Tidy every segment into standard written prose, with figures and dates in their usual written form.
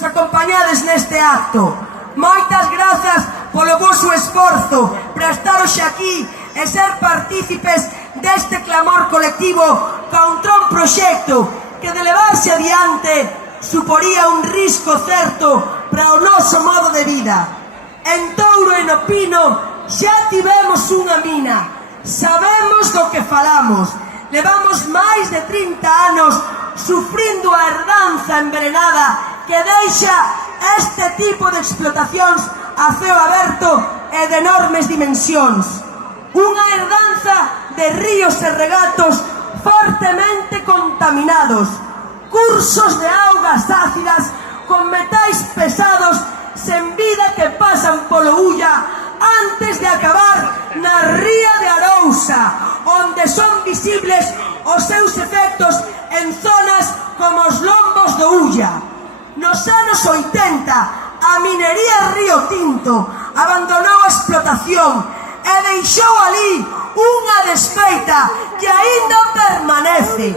nos acompañades neste acto. Moitas grazas polo voso esforzo para estar hoxe aquí e ser partícipes deste clamor colectivo contra un proxecto que de levarse adiante suporía un risco certo para o noso modo de vida. En Touro e no Pino xa tivemos unha mina, sabemos do que falamos, levamos máis de 30 anos sufrindo a herdanza envenenada que deixa este tipo de explotacións a ceo aberto e de enormes dimensións. Unha herdanza de ríos e regatos fortemente contaminados, cursos de augas ácidas con metais pesados sen vida que pasan polo Ulla antes de acabar na ría de Arousa, onde son visibles os seus efectos en zonas como os lombos do Ulla. Nos anos 80, a minería Río Tinto abandonou a explotación e deixou ali unha desfeita que aínda permanece.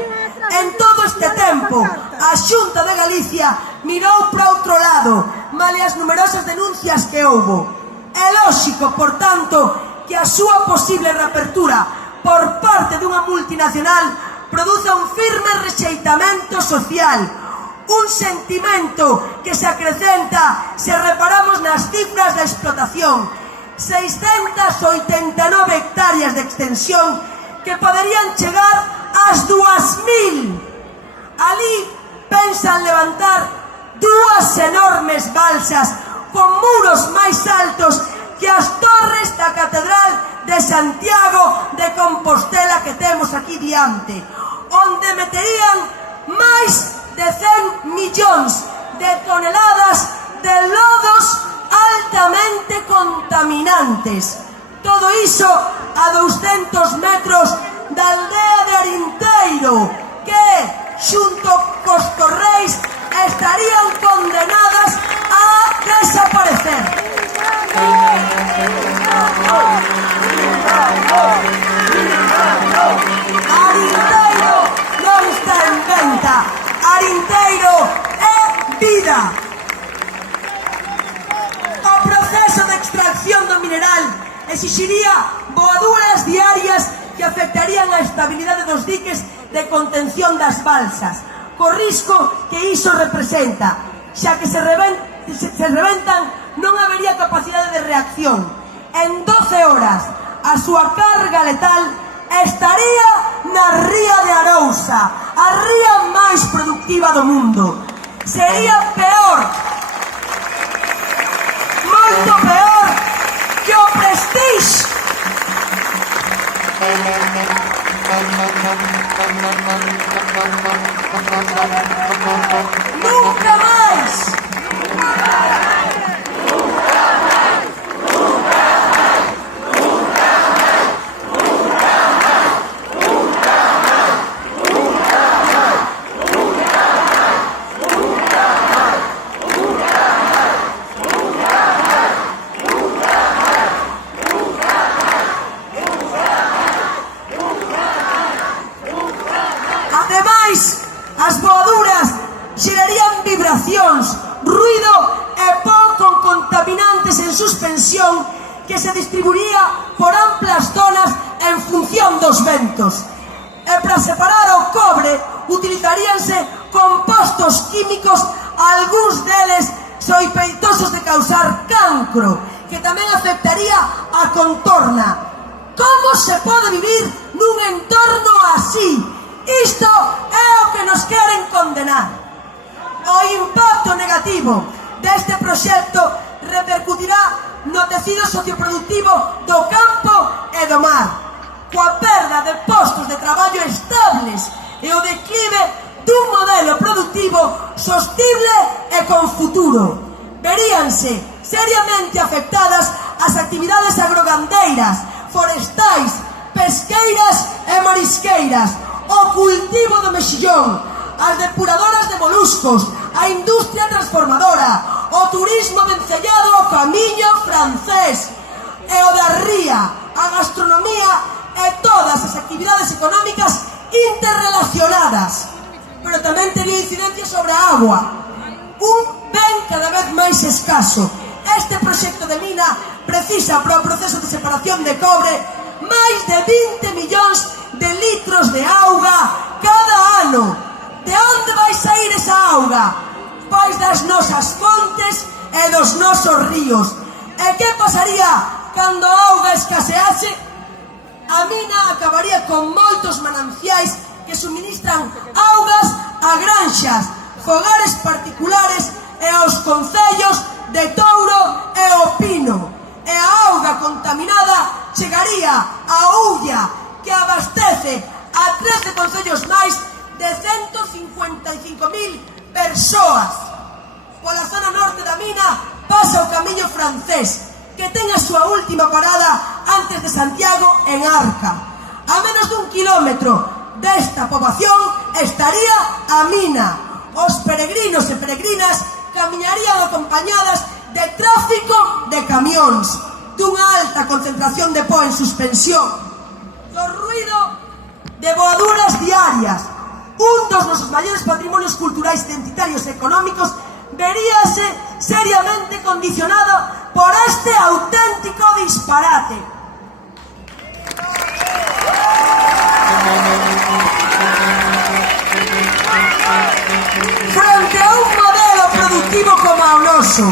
En todo este tempo, a Xunta de Galicia mirou para outro lado, male as numerosas denuncias que houbo. É lóxico, por tanto, que a súa posible reapertura por parte dunha multinacional produza un firme rexeitamento social, un sentimento que se acrecenta se reparamos nas cifras da explotación, 689 hectáreas de extensión que poderían chegar ás 2000. Ali pensan levantar dúas enormes balsas con muros máis altos que as torres da Catedral de Santiago de Compostela que temos aquí diante, onde meterían máis de 100 millóns de toneladas de lodos altamente contaminantes. Todo iso a 200 metros da aldea de Arinteiro, que, xunto cos Correis, estarían condenadas a desaparecer. Arinteiro non está en venta. Arinteiro é vida. O proceso de extracción do mineral exixiría boaduras diarias que afectarían a estabilidade dos diques de contención das balsas, co risco que iso representa, xa que se reventan non habería capacidade de reacción. En 12 horas, a súa carga letal estaría na ría de Arousa, a ría máis productiva do mundo. Sería peor, moito peor, que o Prestige. Nunca máis. As voaduras xerarían vibracións, ruido e pó con contaminantes en suspensión que se distribuiría por amplas zonas en función dos ventos. E para separar o cobre utilizaríanse compostos químicos, algúns deles sospeitosos de causar cancro, que tamén afectaría a contorna. Como se pode vivir nun entorno así? Isto é o que nos queren condenar. O impacto negativo deste proxecto repercutirá no tecido socioproductivo do campo e do mar, coa perda de postos de traballo estables e o declive dun modelo productivo sostible e con futuro. Veríanse seriamente afectadas as actividades agrogandeiras, forestais, pesqueiras e marisqueiras, o cultivo do mexillón, as depuradoras de moluscos, a industria transformadora, o turismo vencellado ao camiño francés e o da ría, a gastronomía e todas as actividades económicas interrelacionadas. Pero tamén tería incidencia sobre a agua, un ben máis escaso. Este proxecto de mina precisa para o proceso de separación de cobre máis de 20 millóns de litros de auga cada ano. De onde vai sair esa auga? Pois das nosas fontes e dos nosos ríos. E que pasaría cando a auga escasease? A mina acabaría con moitos mananciais que suministran augas a granxas, fogares particulares e aos concellos de Touro e O Pino. E a auga contaminada chegaría a Ulla, que abastece a 13 concellos máis de 155.000 persoas. Pola zona norte da mina pasa o camiño francés, que ten a súa última parada antes de Santiago en Arca. A menos dun kilómetro desta poboación estaría a mina. Os peregrinos e peregrinas camiñarían acompañadas de tráfico de camións, dunha alta concentración de pó en suspensión, do ruido de voaduras diarias. Un dos nosos maiores patrimonios culturais, identitarios e económicos veríase seriamente condicionado por este auténtico disparate. Frente a un modelo productivo como o noso,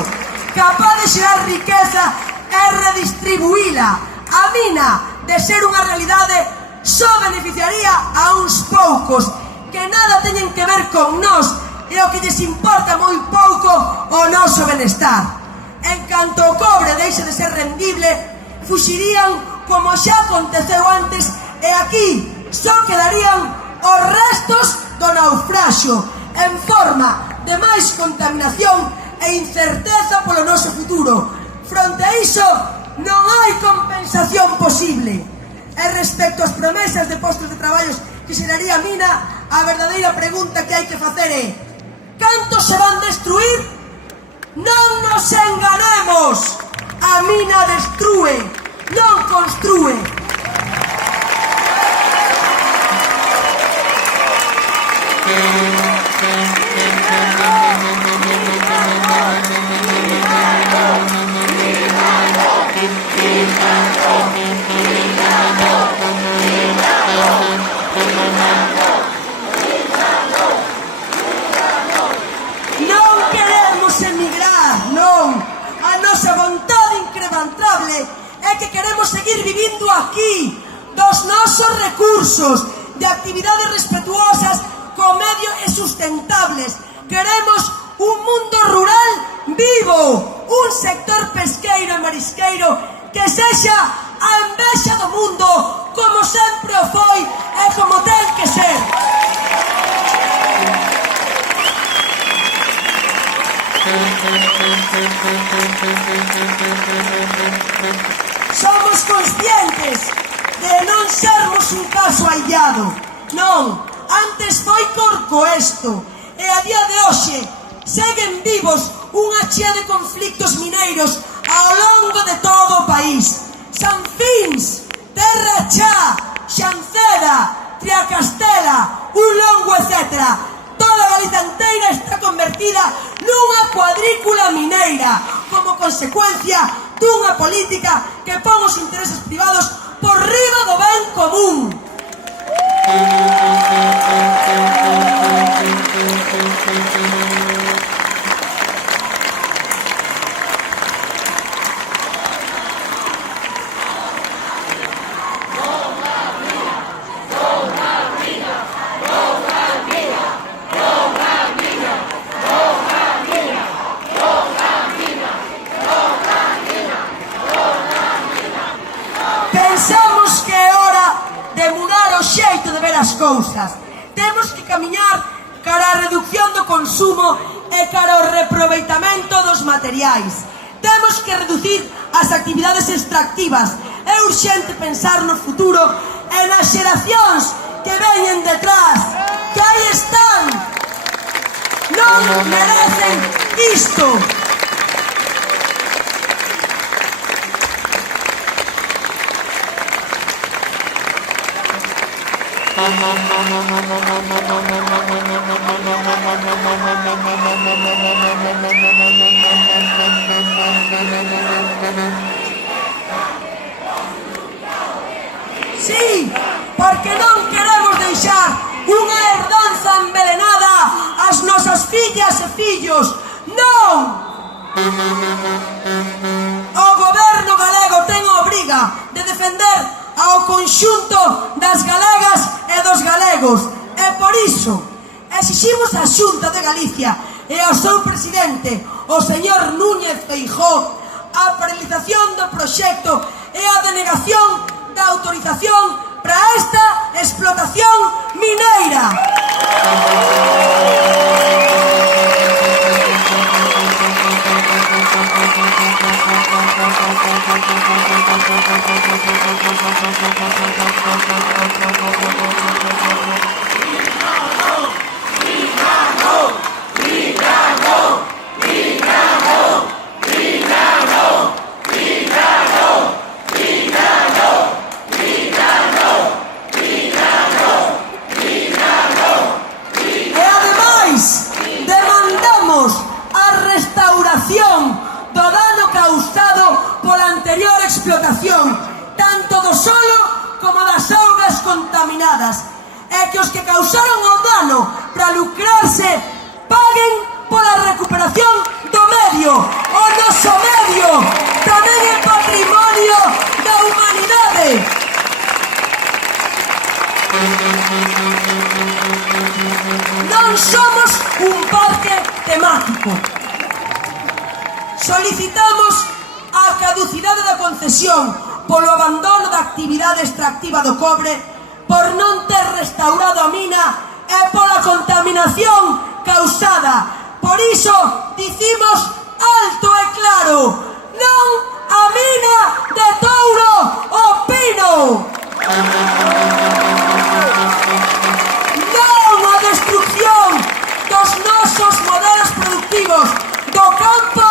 capaz de xerar riqueza e redistribuíla, a mina, de ser unha realidade, só beneficiaría a uns poucos que nada teñen que ver con nós e o que lles importa moi pouco o noso benestar. En canto o cobre deixe de ser rendible, fuxirían como xa aconteceu antes, e aquí só quedarían os restos do naufraxio en forma de máis contaminación e incerteza polo noso futuro. Fronte a iso, non hai compensación posible. E respecto ás promesas de postos de traballos que xeraría a mina, a verdadeira pregunta que hai que facer é: cantos se van destruir? Non nos enganemos! A mina destrúe, non construe. Non queremos emigrar, non. A nosa vontade incrementable é que queremos seguir vivindo aquí, dos nosos recursos, de actividades respetuosas co medio e sustentables. Queremos un mundo rural vivo, un sector pesqueiro e marisqueiro que sexa a envexa do mundo, como sempre o foi e como ten que ser. Somos conscientes de non sermos un caso aillado. Non, antes foi Corcoesto e a día de hoxe seguen vivos unha chea de conflictos mineiros ao longo de todo o país. Sanfins, Terra Chá, Xanceda, Triacastela, un longo etcétera. Toda a Galiza inteira está convertida nunha cuadrícula mineira como consecuencia dunha política que pon os intereses privados por riba do ben común. Pensamos que é hora de mudar o xeito de ver as cousas. Temos que camiñar cara a reducción do consumo e cara ao reproveitamento dos materiais. Temos que reducir as actividades extractivas. É urxente pensar no futuro e nas xeracións que veñen detrás, que aí están. Non merecen isto. Sí, porque non queremos deixar unha herdanza envenenada ás nosas fillas e fillos. Non! O goberno galego ten a obriga de defender ao conxunto das galegas e dos galegos. E por iso exiximos á Xunta de Galicia e ao seu presidente, o señor Núñez Feijóo, a paralización do proxecto e a denegación da autorización para esta explotación mineira. Do dano causado pola anterior explotación, tanto do solo como das augas contaminadas, e que os que causaron o dano para lucrarse paguen pola recuperación do medio. O noso medio tamén é patrimonio da humanidade. Non somos un parque temático. Solicitamos a caducidade da concesión polo abandono da actividade extractiva do cobre, por non ter restaurado a mina e pola contaminación causada. Por iso dicimos alto e claro: non a mina de Touro o Pino! Non a destrucción dos nosos modelos productivos do campo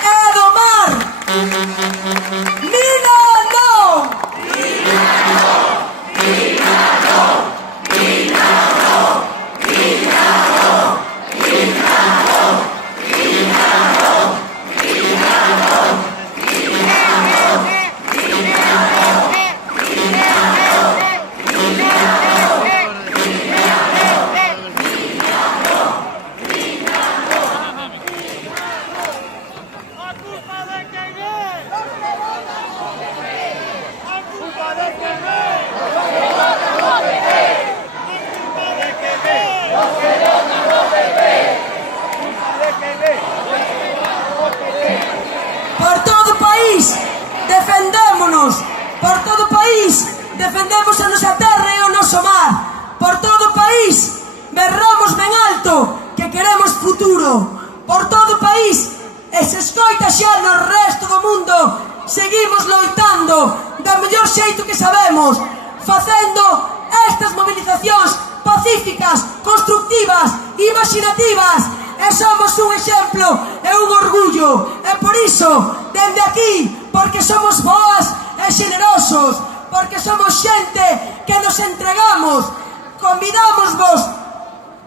e do mar. Mina non! Mina non! Mina non! Mina non! Mina non! Mina non! Mina non! Mina non! Mina non! Mina non! Por todo o país defendémonos, por todo o país defendemos a nosa terra e o noso mar, por todo o país berramos ben alto que queremos futuro, por todo o país, e se escoita xa no resto do mundo, seguimos loitando do mellor xeito que sabemos, facendo estas movilizacións pacíficas, constructivas, imaginativas. E somos un exemplo e un orgullo, e por iso, dende aquí, porque somos boas e xenerosos, porque somos xente que nos entregamos, convidámosvos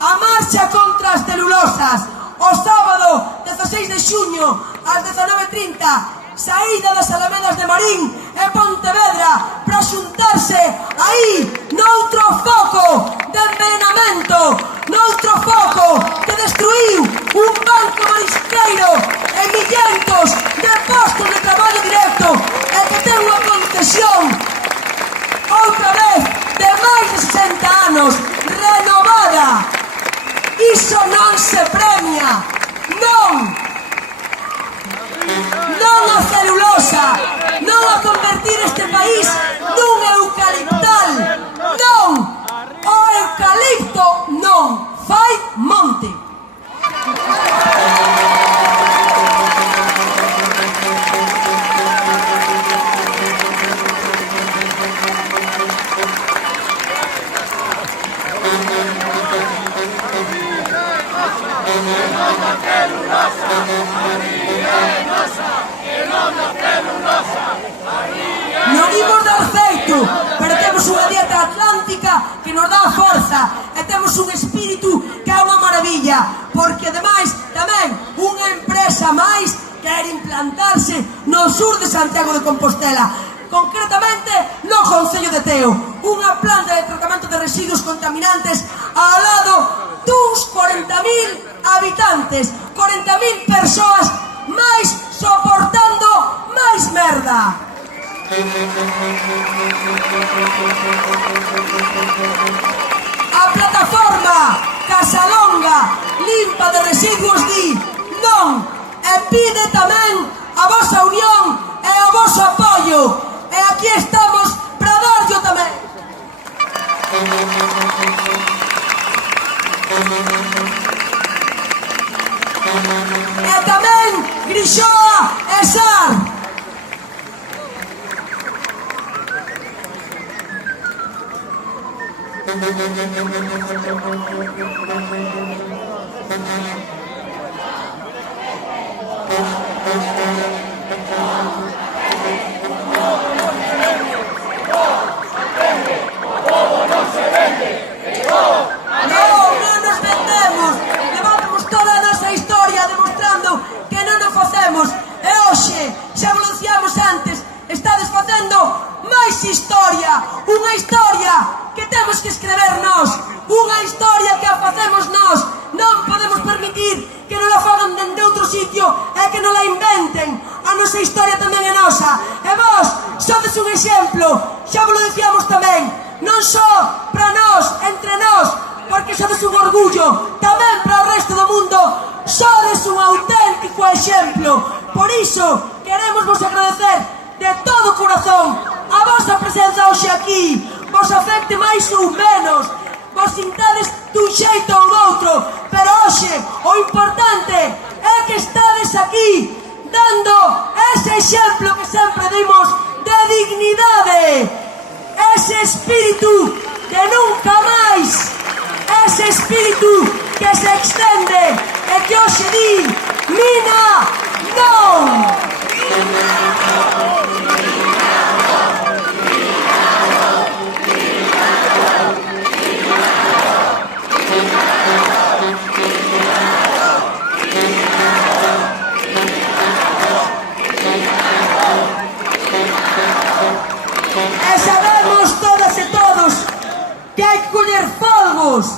a marcha contra as celulosas, o sábado 16 de xuño ás 19:30, saída das Alamedas de Marín e Pontevedra, para xuntarse aí noutro foco de envenenamento, noutro foco que destruiu un banco marisqueiro e millentos de postos de traballo directo e que ten unha concesión outra vez de máis de 60 anos renovada. Iso non se premia, non! Non a celulosa, non a convertir este país nun eucaliptal, non! O eucalipto non fai monte. Non imos dar feito, pero temos unha dieta atlántica que nos dá forza e temos un espírito que é unha maravilla, porque ademais tamén unha empresa máis quer implantarse no no sur de Santiago de Compostela, concretamente no concello de Teo, unha planta de tratamento de residuos contaminantes ao lado duns 40.000 habitantes, 40.000 persoas máis soportando máis merda. A plataforma Casalonga Limpa de Residuos di non e pide tamén a vosa unión e o voso apoio, e aquí estamos para darllo tamén. E tamén Grixoa e Sar. Unha historia que temos que escrever nós, unha historia que a facemos nós. Non podemos permitir que non la fagan dende outro sitio e que non la inventen. A nosa historia tamén é nosa, e vos sodes un exemplo, xa vos lo dicíamos tamén, non só para nós, entre nós, porque sodes un orgullo, tamén para o resto do mundo, sodes un auténtico exemplo. Por iso queremos vos agradecer de todo o corazón a vosa presenza hoxe aquí, vos afecte máis ou menos, vos sintades dun xeito ou doutro, pero hoxe o importante é que estades aquí dando ese exemplo que sempre dimos de dignidade, ese espírito de nunca máis, ese espírito que se extende e que hoxe di mina non. E sabemos todas e todos que hai que coller folgos,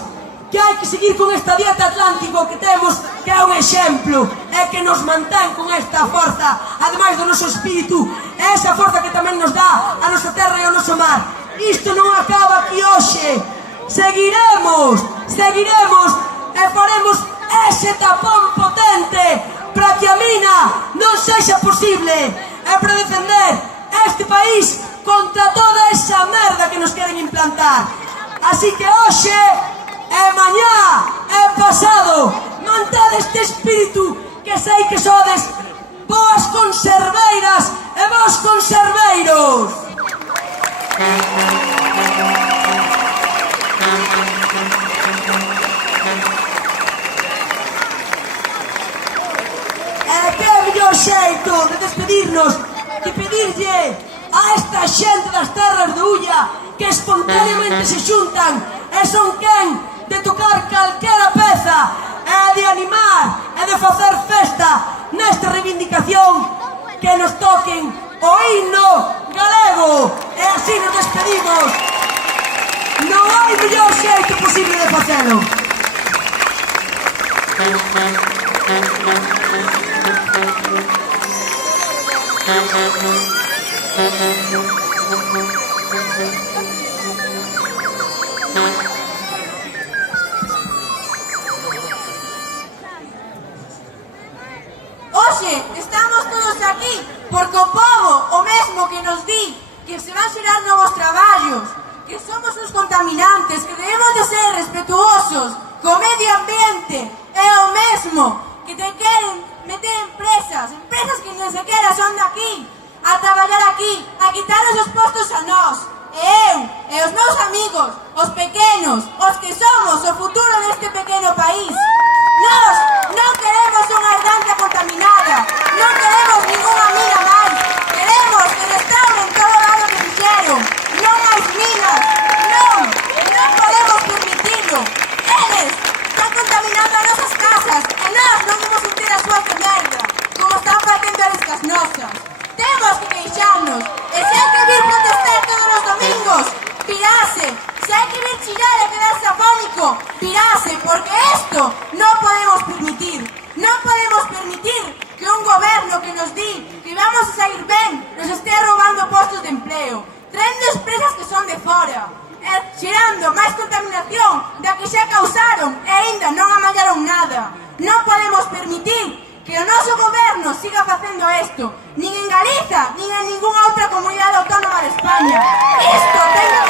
que hai que seguir con esta dieta atlántico que temos, que é un exemplo e que nos mantén con esta forza, ademais do noso espírito, e esa forza que tamén nos dá a nosa terra e o noso mar. Isto non acaba aquí hoxe, seguiremos e faremos ese tapón potente para que a mina non sexa posible e para defender este país contra toda esa merda que nos queren implantar. Así que hoxe e mañá e pasado mantade este espírito que sei que sodes boas conserveiras e vos conserveiros. E que mellor xeito de despedirnos que pedirlle a esta xente das terras de Ulla que espontaneamente se xuntan e son quen de tocar calquera peza e de animar e de facer festa nesta reivindicación, que nos toquen o himno galego, e así nos despedimos. Non hai mellor xeito posible de facelo. Hoxe estamos todos aquí porque o povo o mesmo que nos di que se van xerar novos traballos, que somos uns contaminantes, que debemos de ser respetuosos co medio ambiente, é o mesmo que te queren meter empresas que non sequera son de aquí, a traballar aquí, a quitarnos os postos a nós. E eu e os meus amigos, os pequenos, os que somos o futuro deste pequeno país, nós non queremos unha herdanza contaminada, non queremos ninguna mina máis, queremos que restauren todo o dano que fixeron, non máis minas, non podemos permitirlo. Eles están contaminando as nosas casas e nós non vamos sentir as súas de merda, como están facendo eles cas nosas. ben nos estea roubando postos de empleo, traendo empresas que son de fora, xerando máis contaminación da que xa causaron e aínda non amallaron nada. Non podemos permitir que o noso goberno siga facendo isto, nin en Galiza, nin en ningunha outra comunidade autónoma de España. Isto ten que